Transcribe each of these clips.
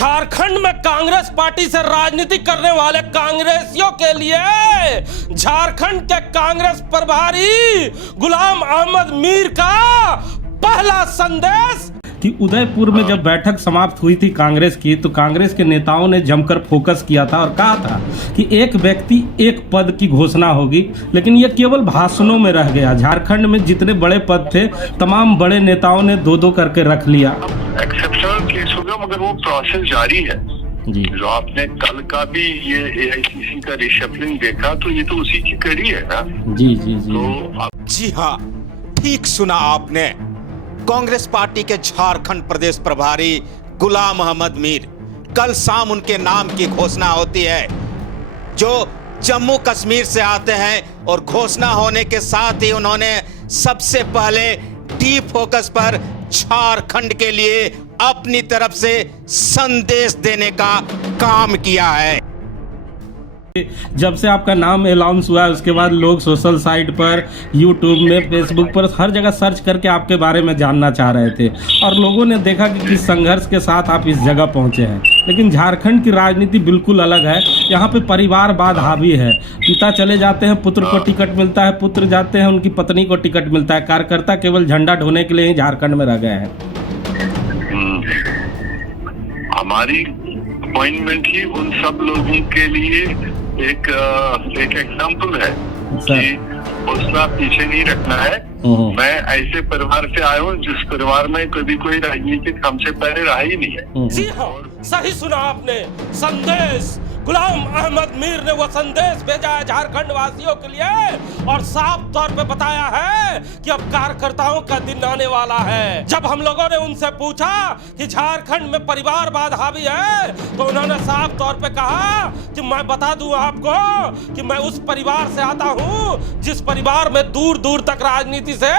झारखंड में कांग्रेस पार्टी से राजनीति करने वाले कांग्रेसियों के लिए झारखंड के कांग्रेस प्रभारी गुलाम अहमद मीर का पहला संदेश कि उदयपुर में जब बैठक समाप्त हुई थी कांग्रेस की, तो कांग्रेस के नेताओं ने जमकर फोकस किया था और कहा था कि एक व्यक्ति एक पद की घोषणा होगी, लेकिन यह केवल भाषणों में रह गया। झारखंड में जितने बड़े पद थे तमाम बड़े नेताओं ने दो दो करके रख लिया। एक्सेप्शनल केस होगा, मगर वो प्रोसेस जारी है जी। जो आपने कल का भी ये एआईसीसी का रिशफलिंग देखा, तो ये तो उसी की कड़ी है ना। जी जी जी। तो जी हाँ, ठीक सुना आपने। कांग्रेस पार्टी के झारखंड प्रदेश प्रभारी गुलाम अहमद मीर, कल शाम उनके नाम की घोषणा होती है, जो जम्मू कश्मीर से आते हैं और घोषणा होने के साथ ही उन्होंने सबसे पहले डी फोकस पर झारखंड के लिए अपनी तरफ से संदेश देने का काम किया है। जब से आपका नाम अनाउंस हुआ है उसके बाद लोग सोशल साइट पर, यूट्यूब में, फेसबुक पर हर जगह सर्च करके आपके बारे में जानना चाह रहे थे और लोगों ने देखा कि किस संघर्ष के साथ आप इस जगह पहुंचे हैं। लेकिन झारखंड की राजनीति बिल्कुल अलग है। यहाँ पे परिवारवाद हावी है। पिता चले जाते हैं, पुत्र को टिकट मिलता है, पुत्र जाते हैं, उनकी पत्नी को टिकट मिलता है। कार्यकर्ता केवल झंडा ढोने के लिए ही झारखंड में रह गए हैं। हमारी अपॉइंटमेंट ही उन सब लोगों के लिए एक एग्जाम्पल है कि हौसला पीछे नहीं रखना है। मैं ऐसे परिवार से आया हूँ जिस परिवार में कभी कोई राजनीतिक हमसे पहले रहा ही नहीं है। जी हाँ, सही सुना आपने। संदेश गुलाम अहमद मीर ने वो संदेश भेजा है झारखंड वासियों के लिए और साफ तौर पे बताया है कि अब कार्यकर्ताओं का दिन आने वाला है। जब हम लोगों ने उनसे पूछा कि झारखंड में परिवारवाद हावी है, तो उन्होंने साफ तौर पे कहा कि मैं बता दूं आपको कि मैं उस परिवार से आता हूं जिस परिवार में दूर दूर तक राजनीति से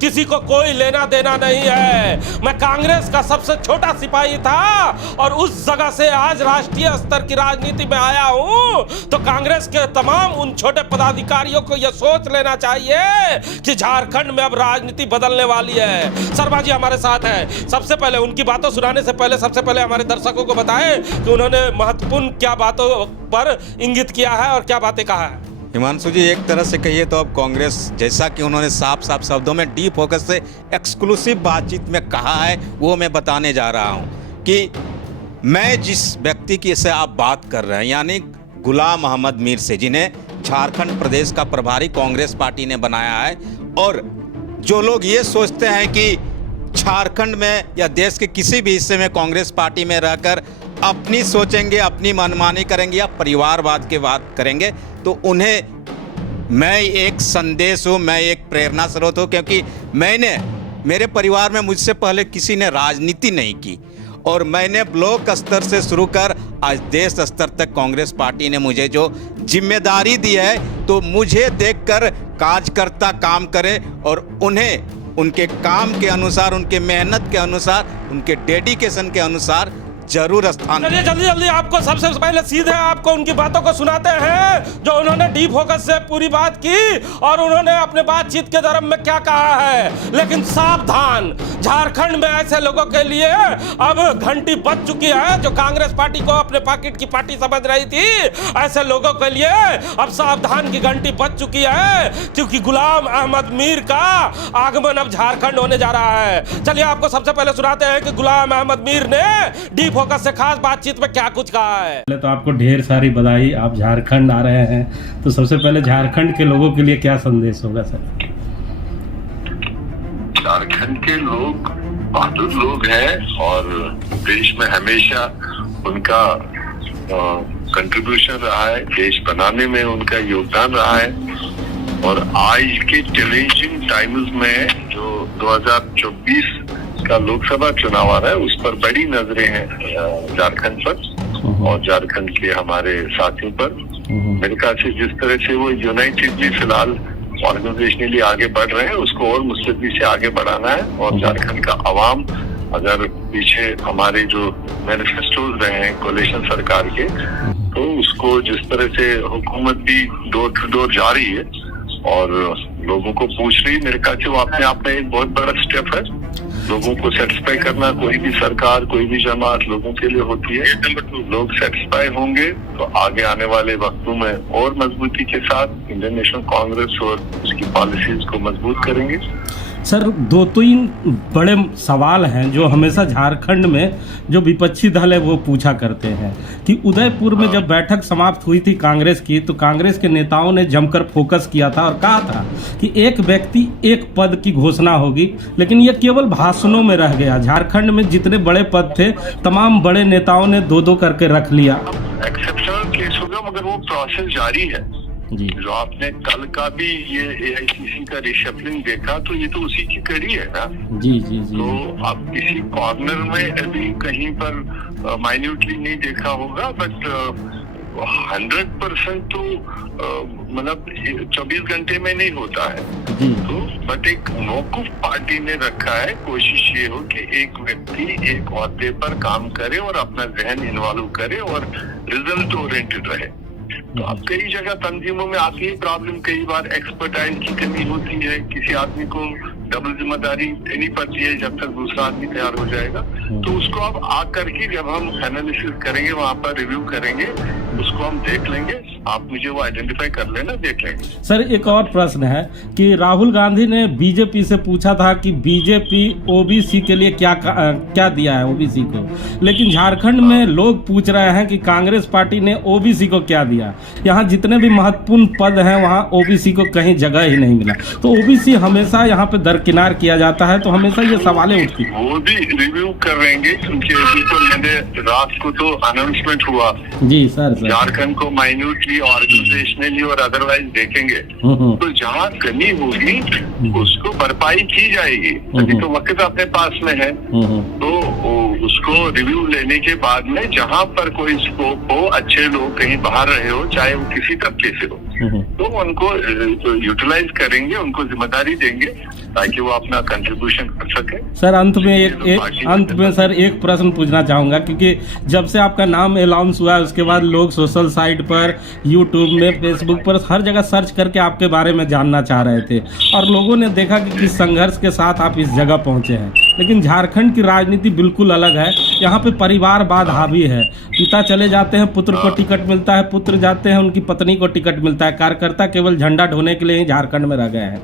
किसी को कोई लेना देना नहीं है। मैं कांग्रेस का सबसे छोटा सिपाही था और उस जगह से आज राष्ट्रीय स्तर की राजनीति में आया हूं। तो कांग्रेस के तमाम उन छोटे पदाधिकारियों को यह सोच लेना चाहिए कि झारखंड में अब राजनीति बदलने वाली है। शर्मा जी हमारे साथ है। सबसे पहले उनकी बातों सुनाने से पहले सबसे पहले हमारे दर्शकों को बताएं कि उन्होंने महत्वपूर्ण क्या बातों पर इंगित किया है और क्या बातें कहा है। हिमांशु जी, एक तरह से कहिए तो अब कांग्रेस, जैसा कि उन्होंने साफ साफ शब्दों में डी फोकस से एक्सक्लूसिव बातचीत में कहा है, वो मैं बताने जा रहा हूं कि मैं जिस व्यक्ति की से आप बात कर रहे हैं, यानी गुलाम अहमद मीर से, जिन्हें झारखंड प्रदेश का प्रभारी कांग्रेस पार्टी ने बनाया है, और जो लोग ये सोचते हैं कि झारखंड में या देश के किसी भी हिस्से में कांग्रेस पार्टी में रहकर अपनी सोचेंगे, अपनी मनमानी करेंगे या परिवारवाद की बात करेंगे, तो उन्हें मैं एक संदेश हूँ, मैं एक प्रेरणा स्रोत हूँ, क्योंकि मेरे परिवार में मुझसे पहले किसी ने राजनीति नहीं की और मैंने ब्लॉक स्तर से शुरू कर आज देश स्तर तक कांग्रेस पार्टी ने मुझे जो जिम्मेदारी दी है, तो मुझे देखकर कार्यकर्ता काम करे और उन्हें उनके काम के अनुसार, उनके मेहनत के अनुसार, उनके डेडिकेशन के अनुसार जरूर स्थान। चलिए जल्दी जल्दी आपको सबसे पहले सीधे आपको उनकी बातों को सुनाते हैं जो उन्होंने डी फोकस से पूरी बात की और उन्होंने अपने बातचीत के दौरान में क्या कहा है। लेकिन सावधान, झारखंड में ऐसे लोगों के लिए अब घंटी बज चुकी है जो कांग्रेस पार्टी को अपने पॉकेट की पार्टी समझ रही थी। ऐसे लोगों के लिए अब सावधान की घंटी बज चुकी है, क्योंकि गुलाम अहमद मीर का आगमन अब झारखंड होने जा रहा है। चलिए आपको सबसे पहले सुनाते हैं कि गुलाम अहमद मीर ने डी फोकस से खास बातचीत में क्या कुछ कहा है। पहले तो आपको ढेर सारी बधाई, आप झारखंड आ रहे हैं, तो सबसे पहले झारखंड के लोगों के लिए क्या संदेश होगा सर? झारखंड के लोग बहादुर लोग हैं और देश में हमेशा उनका कंट्रीब्यूशन रहा है, देश बनाने में उनका योगदान रहा है। और आज के चैलेंजिंग टाइम्स में जो 2024 का लोकसभा चुनाव आ रहा है, उस पर बड़ी नजरें हैं झारखंड पर और झारखंड के हमारे साथियों पर। मेरे ख्याल से जिस तरह से वो यूनाइटेडली फिलहाल ऑर्गेनाइजेशनली आगे बढ़ रहे हैं, उसको और मुस्तैदी से आगे बढ़ाना है। और झारखंड का अवाम अगर पीछे हमारे जो मैनिफेस्टोज रहे हैं कोalition सरकार के, तो उसको जिस तरह से हुकूमत भी डोर टू डोर जा रही है और लोगों को पूछ रही, मेरे ख्याल से वो अपने आप में एक बहुत बड़ा स्टेप है। लोगों को सेटिस्फाई करना, कोई भी सरकार, कोई भी जमात लोगों के लिए होती है। नंबर 2, लोग सेटिस्फाई होंगे तो आगे आने वाले वक्तों में और मजबूती के साथ इंडियन नेशनल कांग्रेस और उसकी पॉलिसीज को मजबूत करेंगे। सर, 2-3 बड़े सवाल हैं जो हमेशा झारखंड में जो विपक्षी दल है वो पूछा करते हैं कि उदयपुर में जब बैठक समाप्त हुई थी कांग्रेस की, तो कांग्रेस के नेताओं ने जमकर फोकस किया था और कहा था कि एक व्यक्ति एक पद की घोषणा होगी, लेकिन ये केवल भाषणों में रह गया। झारखंड में जितने बड़े पद थे तमाम बड़े नेताओं ने 2-2 करके रख लिया। एक्सेप्शनल केस होगा, मगर वो प्रोसेस जारी है जी। जो आपने कल का भी ये AICC का रिशफलिंग देखा, तो ये तो उसी की कड़ी है ना। जी जी जी। तो आप किसी कॉर्नर में अभी कहीं पर माइन्यूटली नहीं देखा होगा, बट 100% तो मतलब 24 घंटे में नहीं होता है। जी। तो बट एक मौकूफ पार्टी ने रखा है, कोशिश ये हो कि एक व्यक्ति एक ओहदे पर काम करे और अपना जहन इन्वॉल्व करे और रिजल्ट ओरिएंटेड रहे। तो अब कई जगह तंजीमों में आती है प्रॉब्लम, कई बार एक्सपर्टाइज की कमी होती है, किसी आदमी को डबल जिम्मेदारी देनी पड़ती है जब तक दूसरा आदमी तैयार हो जाएगा। तो उसको अब आकर के जब हम एनालिसिस करेंगे, वहाँ पर रिव्यू करेंगे, उसको हम देख लेंगे। आप मुझे वो आइडेंटिफाई कर लेना, देख लेंगे। सर, एक और प्रश्न है कि राहुल गांधी ने बीजेपी से पूछा था कि बीजेपी ओबीसी के लिए क्या दिया है ओबीसी को, लेकिन झारखंड में लोग पूछ रहे हैं कि कांग्रेस पार्टी ने ओबीसी को क्या दिया। यहाँ जितने भी महत्वपूर्ण पद हैं वहाँ ओबीसी को कहीं जगह ही नहीं मिला। तो ओबीसी हमेशा यहाँ पे दरकिनार किया जाता है, तो हमेशा ये सवालें उठती हैं। वो भी रिव्यू करेंगे, क्योंकि अभी तो मैंने रात को तो अनाउंसमेंट हुआ। जी सर। झारखंड को माइन्यूटली ऑर्गेनाइजेशनली और अदरवाइज देखेंगे, तो जहाँ कमी होगी उसको भरपाई की जाएगी। अभी तो वक्त अपने पास में है, तो उसको रिव्यू लेने के बाद में जहाँ पर कोई स्कोप हो, अच्छे लोग कहीं बाहर रहे हो, चाहे वो किसी तबके से हो, तो उनको यूटिलाइज करेंगे, उनको जिम्मेदारी देंगे ताकि वो अपना कंट्रीब्यूशन कर सके। सर, अंत में सर एक प्रश्न पूछना चाहूँगा, क्योंकि जब से आपका नाम अनाउंस हुआ है उसके बाद लोग सोशल साइट पर, यूट्यूब में, फेसबुक पर हर जगह सर्च करके आपके बारे में जानना चाह रहे थे और लोगों ने देखा कि किस संघर्ष के साथ आप इस जगह पहुँचे हैं। लेकिन झारखंड की राजनीति बिल्कुल अलग है। यहाँ पे परिवारवाद हावी है। पिता चले जाते हैं, पुत्र को टिकट मिलता है, पुत्र जाते हैं, उनकी पत्नी को टिकट मिलता है। कार्यकर्ता केवल झंडा ढोने के लिए ही झारखंड में रह गए हैं।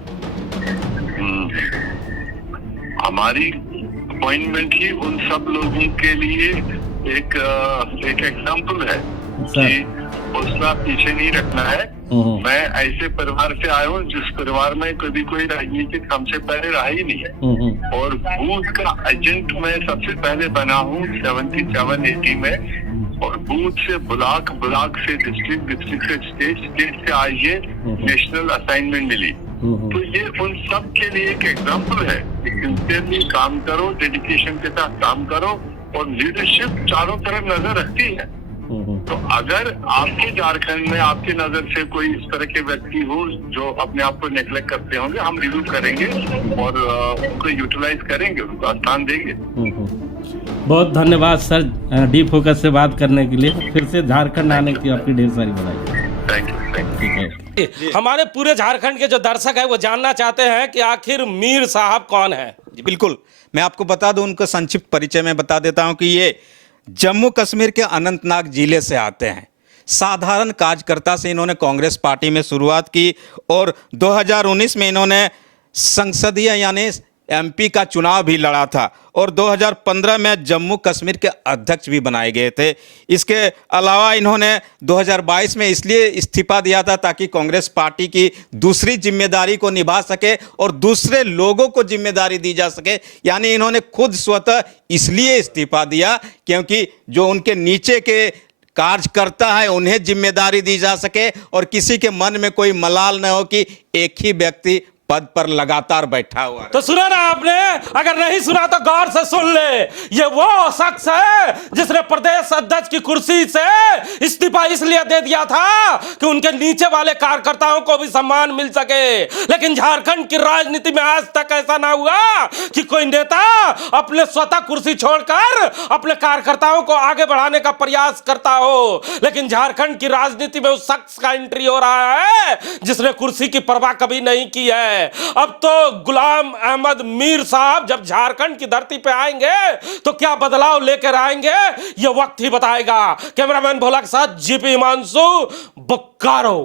हमारी अपॉइंटमेंट ही उन सब लोगों के लिए एक एग्जाम्पल है कि हौसला पीछे नहीं रखना है। मैं ऐसे परिवार से आया हूँ जिस परिवार में कभी कोई राजनीतिक हमसे पहले रहा ही नहीं है, और बूथ का एजेंट मैं सबसे पहले बना हूँ 77-80 में, और बूथ से ब्लॉक, ब्लॉक से डिस्ट्रिक्ट, डिस्ट्रिक्ट से स्टेट, स्टेट से आज ये नेशनल असाइनमेंट मिली। तो ये उन सब के लिए एक एग्जाम्पल है कि सिंसियरली काम करो, डेडिकेशन के साथ काम करो, और लीडरशिप चारों तरफ नजर रखती है। तो अगर आपके झारखंड में आपकी नजर से कोई इस तरह के व्यक्ति हो जो अपने आप को नेग्लेक्ट करते होंगे, हम रिव्यू करेंगे और उनको यूटिलाइज करेंगे, उनको स्थान देंगे। बहुत धन्यवाद सर, डी फोकस से बात करने के लिए। फिर से झारखंड आने की आपकी ढेर सारी बधाई। Thank you. हमारे पूरे झारखंड के जो दर्शक है वो जानना चाहते हैं कि आखिर मीर साहब कौन है। जी बिल्कुल, मैं आपको बता दूं, उनका संक्षिप्त परिचय में बता देता हूं कि ये जम्मू कश्मीर के अनंतनाग जिले से आते हैं। साधारण कार्यकर्ता से इन्होंने कांग्रेस पार्टी में शुरुआत की और 2019 में इन्होंने संसदीय यानी एमपी का चुनाव भी लड़ा था और 2015 में जम्मू कश्मीर के अध्यक्ष भी बनाए गए थे। इसके अलावा इन्होंने 2022 में इसलिए इस्तीफा दिया था ताकि कांग्रेस पार्टी की दूसरी जिम्मेदारी को निभा सके और दूसरे लोगों को जिम्मेदारी दी जा सके। यानी इन्होंने खुद स्वतः इसलिए इस्तीफा दिया क्योंकि जो उनके नीचे के कार्यकर्ता है उन्हें जिम्मेदारी दी जा सके और किसी के मन में कोई मलाल न हो कि एक ही व्यक्ति पद पर लगातार बैठा हुआ है। तो सुना ना आपने, अगर नहीं सुना तो गौर से सुन ले। ये वो शख्स है जिसने प्रदेश अध्यक्ष की कुर्सी से इस्तीफा इसलिए दे दिया था कि उनके नीचे वाले कार्यकर्ताओं को भी सम्मान मिल सके। लेकिन झारखंड की राजनीति में आज तक ऐसा ना हुआ कि कोई नेता अपने स्वतः कुर्सी छोड़कर अपने कार्यकर्ताओं को आगे बढ़ाने का प्रयास करता हो। लेकिन झारखंड की राजनीति में उस शख्स का एंट्री हो रहा है जिसने कुर्सी की परवाह कभी नहीं की है। है। अब तो गुलाम अहमद मीर साहब जब झारखंड की धरती पे आएंगे तो क्या बदलाव लेकर आएंगे ये वक्त ही बताएगा। कैमरामैन भोला के साथ जीपी हिमांशु, बोकारो।